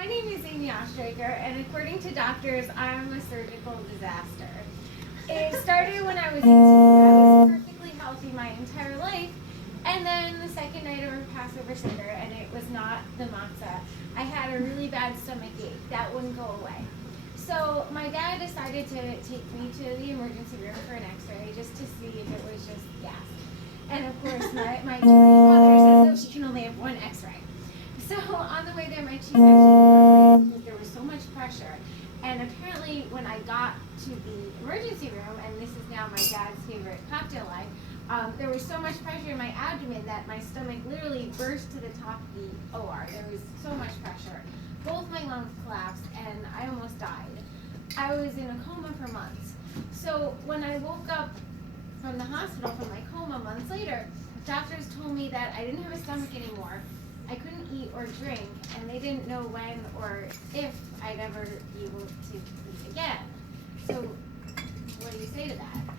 My name is Oestreicher, and according to doctors, I'm a surgical disaster. It started when I was 18. I was perfectly healthy my entire life, and then the second night of our Passover Seder, and it was not the matzah, I had a really bad stomach ache that wouldn't go away. So my dad decided to take me to the emergency room for an x-ray just to see if it was just gas. And of course, my mother says, no, she can only have one x-ray. So on the way there, my cheeks actually because there was so much pressure. And apparently when I got to the emergency room, and this is now my dad's favorite cocktail line, there was so much pressure in my abdomen that my stomach literally burst to the top of the OR. There was so much pressure. Both my lungs collapsed and I almost died. I was in a coma for months. So when I woke up from the hospital from my coma months later, doctors told me that I didn't have a stomach anymore. I couldn't eat or drink, and they didn't know when or if I'd ever be able to eat again. So what do you say to that?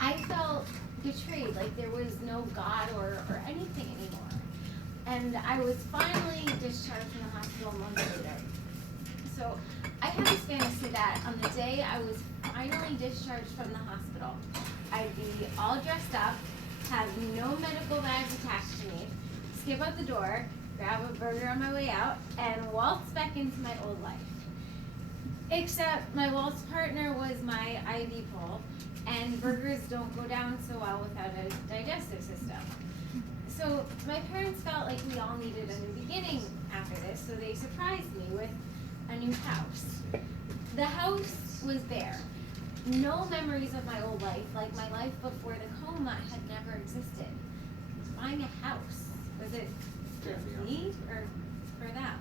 I felt betrayed, like there was no God or anything anymore. And I was finally discharged from the hospital months later. So I had this fantasy that on the day I was finally discharged from the hospital, I'd be all dressed up, have no medical bags attached to me, skip out the door, grab a burger on my way out, and waltz back into my old life. Except my waltz partner was my IV pole, and burgers don't go down so well without a digestive system. So my parents felt like we all needed a new beginning after this, so they surprised me with a new house. The house was bare. No memories of my old life, like my life before the coma, had never existed. Buying a house, was it for me or for them?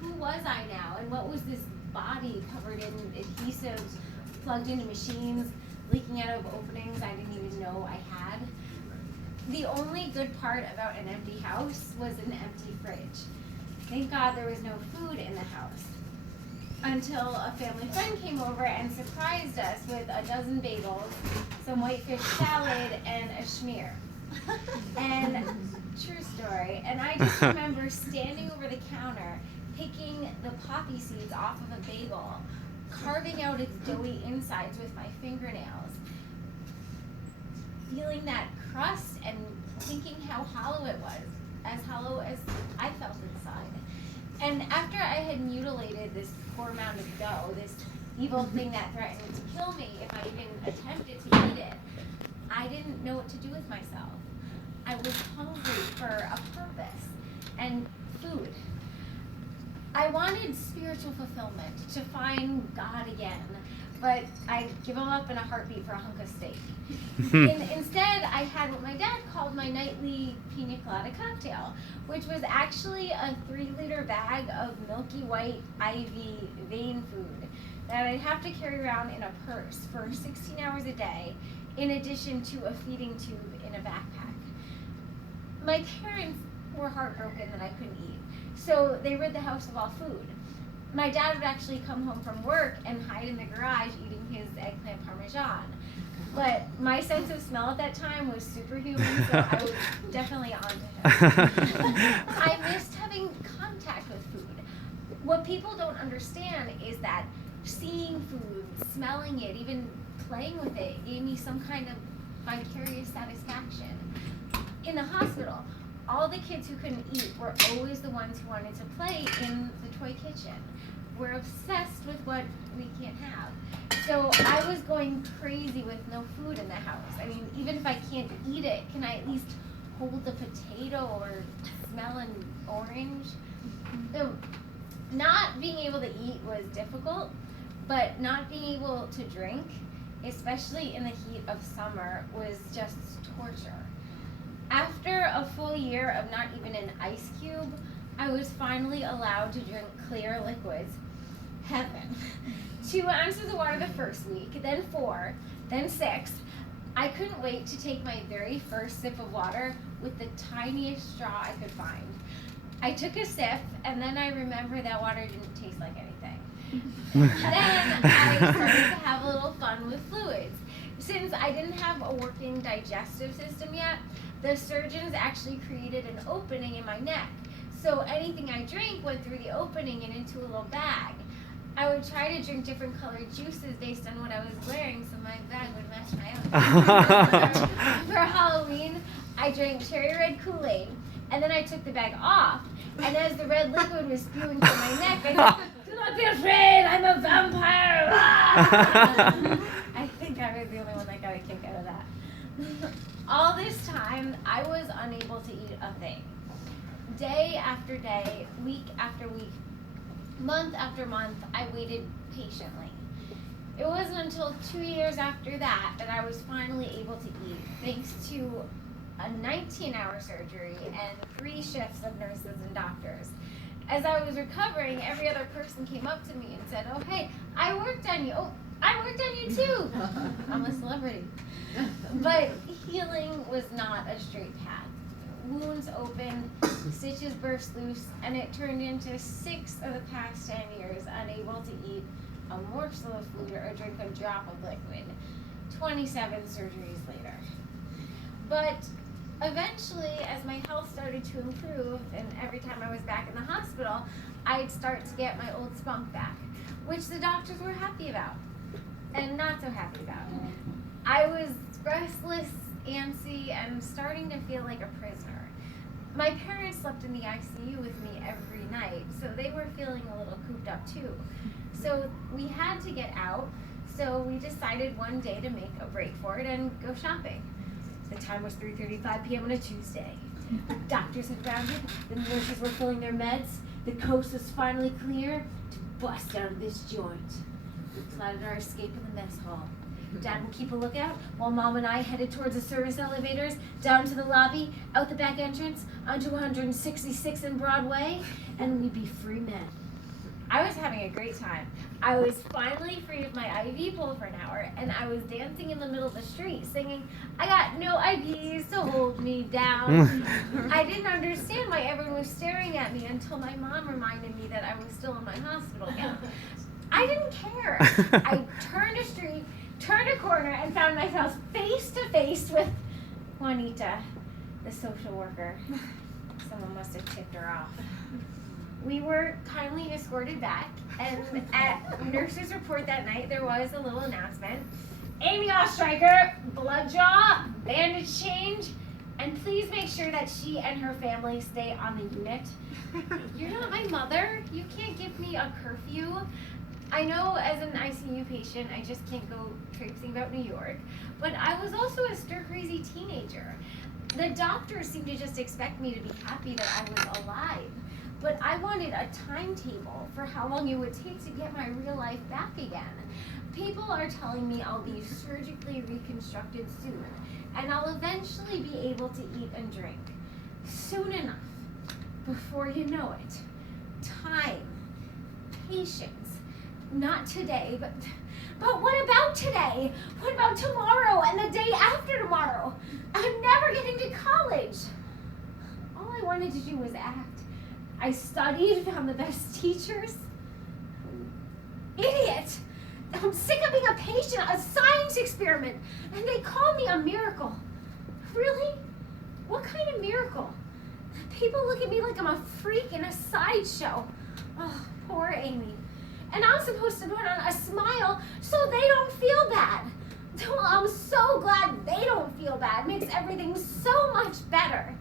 Who was I now, and what was this body covered in adhesives, plugged into machines, leaking out of openings I didn't even know I had? The only good part about an empty house was an empty fridge. Thank God there was no food in the house. Until a family friend came over and surprised us with a dozen bagels, some whitefish salad, and a schmear. And true story. And I just remember standing over the counter, picking the poppy seeds off of a bagel, carving out its doughy insides with my fingernails, feeling that crust and thinking how hollow it was, as hollow as I felt inside. And after I had mutilated this poor mound of dough, this evil thing that threatened to kill me if I even attempted to eat it, I didn't know what to do with myself. I was hungry for a purpose and food. I wanted spiritual fulfillment, to find God again, but I'd give him up in a heartbeat for a hunk of steak. Instead, I had what my dad called my nightly pina colada cocktail, which was actually a 3-liter bag of milky white IV vein food that I'd have to carry around in a purse for 16 hours a day, in addition to a feeding tube in a backpack. My parents were heartbroken that I couldn't eat, so they rid the house of all food. My dad would actually come home from work and hide in the garage eating his eggplant parmesan. But my sense of smell at that time was superhuman, so I was definitely onto him. I missed having contact with food. What people don't understand is that seeing food, smelling it, even playing with it, gave me some kind of vicarious satisfaction. In the hospital, all the kids who couldn't eat were always the ones who wanted to play in the toy kitchen. We're obsessed with what we can't have. So I was going crazy with no food in the house. I mean, even if I can't eat it, can I at least hold the potato or smell an orange? So not being able to eat was difficult, but not being able to drink, especially in the heat of summer, was just torture. After a full year of not even an ice cube, I was finally allowed to drink clear liquids. Heaven. 2 ounces of water the first week, then 4, then 6. I couldn't wait to take my very first sip of water with the tiniest straw I could find. I took a sip, and then I remembered that water didn't taste like anything. Then I started to have a little fun with fluids. Since I didn't have a working digestive system yet, the surgeons actually created an opening in my neck So anything I drank went through the opening and into a little bag. I would try to drink different colored juices based on what I was wearing so my bag would match my outfit. For Halloween, I drank cherry red Kool-Aid, and then I took the bag off, and as the red liquid was spewing from my neck, I said, "Do not be afraid, I'm a vampire!" I think I was the only one that got a kick out of that. All this time, I was unable to eat a thing. Day after day, week after week, month after month, I waited patiently. It wasn't until 2 years after that that I was finally able to eat, thanks to a 19-hour surgery and 3 shifts of nurses and doctors. As I was recovering, every other person came up to me and said, "Oh, hey, I worked on you. Oh, I worked on you too." I'm a celebrity. But healing was not a straight path. Wounds opened, stitches burst loose, and it turned into 6 of the past 10 years unable to eat a morsel of food or drink a drop of liquid. 27 surgeries later. But eventually, as my health started to improve, and every time I was back in the hospital, I'd start to get my old spunk back, which the doctors were happy about, and not so happy about. I was restless, antsy, and starting to feel like a prisoner. My parents slept in the ICU with me every night, so they were feeling a little cooped up too. So we had to get out, so we decided one day to make a break for it and go shopping. The time was 3:35 p.m. on a Tuesday. Doctors had rounded, the nurses were filling their meds, the coast was finally clear to bust out of this joint. We plotted our escape in the mess hall. Dad would keep a lookout while Mom and I headed towards the service elevators, down to the lobby, out the back entrance, onto 166 in Broadway, and we'd be free men. I was having a great time. I was finally free of my IV pole for an hour, and I was dancing in the middle of the street singing, "I got no IVs to hold me down." I didn't understand why everyone was staring at me until my mom reminded me that I was still in my hospital gown. I didn't care. I turned a street, turned a corner, and found myself face to face with Juanita, the social worker. Someone must have tipped her off. We were kindly escorted back, and at nurse's report that night, there was a little announcement. "Amy Oestreicher, blood draw, bandage change, and please make sure that she and her family stay on the unit." You're not my mother. You can't give me a curfew. I know as an ICU patient, I just can't go traipsing about New York, but I was also a stir-crazy teenager. The doctors seemed to just expect me to be happy that I was alive. But I wanted a timetable for how long it would take to get my real life back again. People are telling me I'll be surgically reconstructed soon, and I'll eventually be able to eat and drink. Soon enough, before you know it. Time, patience, not today, but what about today? What about tomorrow and the day after tomorrow? I'm never getting to college. All I wanted to do was act. I studied, found the best teachers. Idiot! I'm sick of being a patient, a science experiment, and they call me a miracle. Really? What kind of miracle? People look at me like I'm a freak in a sideshow. Oh, poor Amy. And I'm supposed to put on a smile so they don't feel bad. Well, I'm so glad they don't feel bad. It makes everything so much better.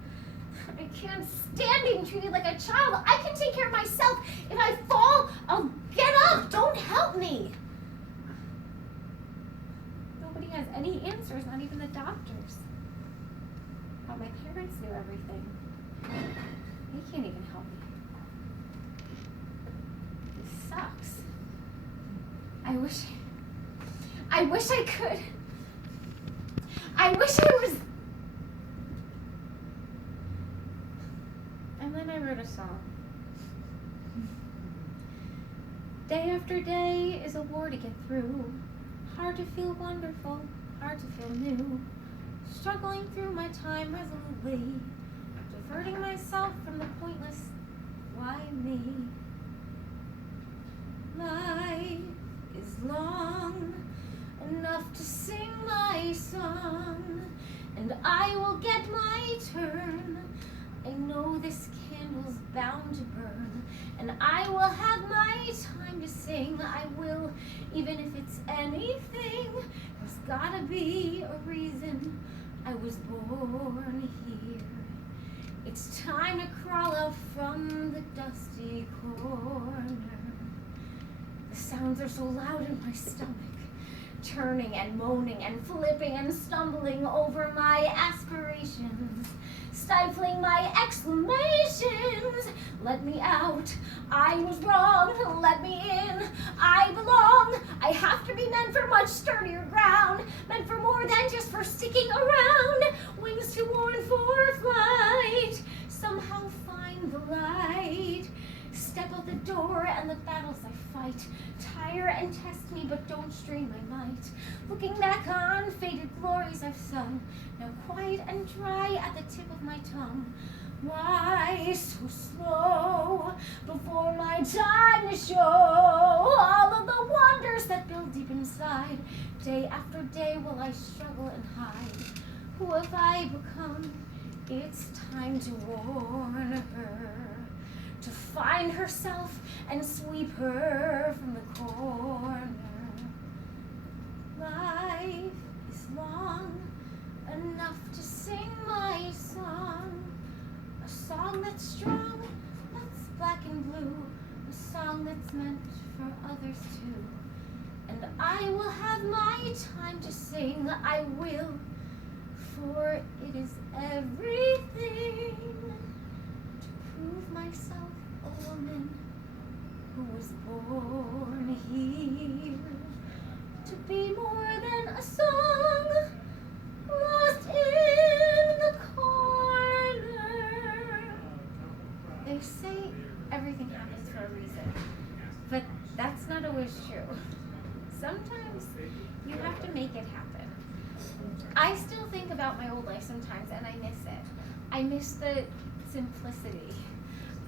I can't stand being treated like a child. I can take care of myself. If I fall, I'll get up. Don't help me. Nobody has any answers, not even the doctors. But my parents knew everything. They can't even help me. This sucks. I wish I could. I wish I was. And then I wrote a song. Day after day is a war to get through. Hard to feel wonderful, hard to feel new. Struggling through my time resolutely. Diverting myself from the pointless, why me? Life is long enough to sing my song, and I will get my turn. I know this candle's bound to burn. And I will have my time to sing, I will, even if it's anything. There's gotta be a reason I was born here. It's time to crawl out from the dusty corner. The sounds are so loud in my stomach, turning and moaning and flipping and stumbling over my aspirations, stifling my exclamations. Let me out, I was wrong, let me in, I belong. I have to be meant for much sturdier ground, meant for more than just for sticking around. Wings too worn for flight, somehow find the light. Step out the door and the battles I fight. Tire and test me, but don't strain my might. Looking back on faded glories I've sung, now quiet and dry at the tip of my tongue. Why so slow before my time to show all of the wonders that build deep inside? Day after day will I struggle and hide. Who have I become? It's time to warn her, to find herself and sweep her from the corner. Life is long enough to sing my song, a song that's strong, that's black and blue, a song that's meant for others too. And I will have my time to sing, I will, for it is everything to prove myself a woman who was born here, to be more than a song lost in the corner. They say everything happens for a reason, but that's not always true. Sometimes you have to make it happen. I still think about my old life sometimes and I miss it. I miss the simplicity.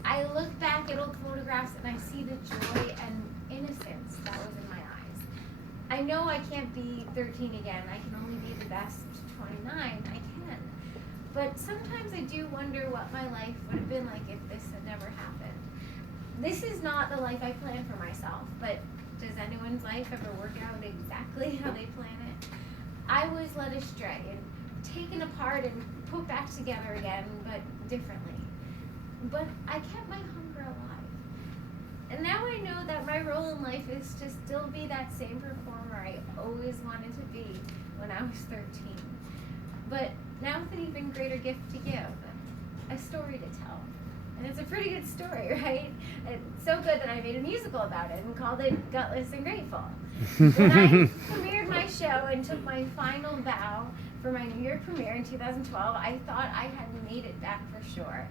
I look back at old photographs and I see the joy and innocence that was in my eyes. I know I can't be 13 again. I can only be the best 29. I can. But sometimes I do wonder what my life would have been like if this had never happened. This is not the life I planned for myself, but does anyone's life ever work out exactly how they plan it? I was led astray and taken apart and put back together again, but differently. But I kept my hunger alive. And now I know that my role in life is to still be that same performer I always wanted to be when I was 13. But now with an even greater gift to give, a story to tell. And it's a pretty good story, right? It's so good that I made a musical about it and called it Gutless and Grateful. When I premiered my show and took my final bow for my New York premiere in 2012, I thought I had made it back for sure.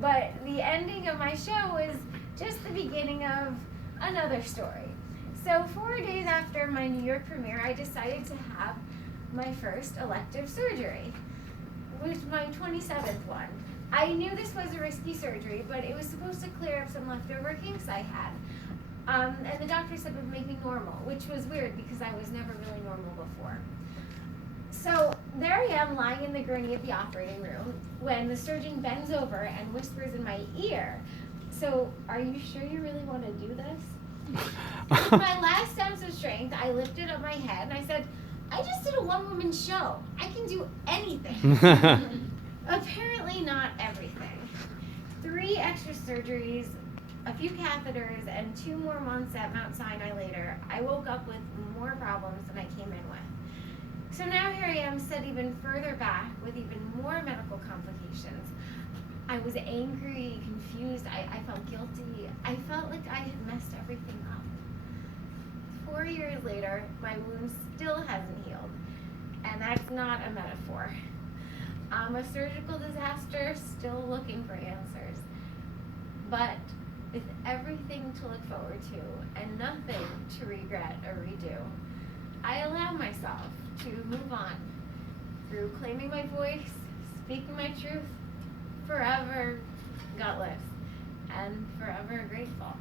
But the ending of my show was just the beginning of another story. So 4 days after my New York premiere, I decided to have my first elective surgery, which was my 27th one. I knew this was a risky surgery, but it was supposed to clear up some leftover kinks I had. And the doctor said it would make me normal, which was weird because I was never really normal before. So there I am lying in the gurney of the operating room when the surgeon bends over and whispers in my ear, "So are you sure you really want to do this?" With my last ounce of strength, I lifted up my head and I said, "I just did a one-woman show. I can do anything." Apparently not everything. 3 extra surgeries, a few catheters, and 2 more months at Mount Sinai later, I woke up with more problems than I came in with. So now here I am, set even further back with even more medical complications. I was angry, confused, I felt guilty. I felt like I had messed everything up. 4 years later, my wound still hasn't healed. And that's not a metaphor. I'm a surgical disaster, still looking for answers. But with everything to look forward to and nothing to regret or redo, I allow myself to move on through claiming my voice, speaking my truth, forever gutless and forever grateful.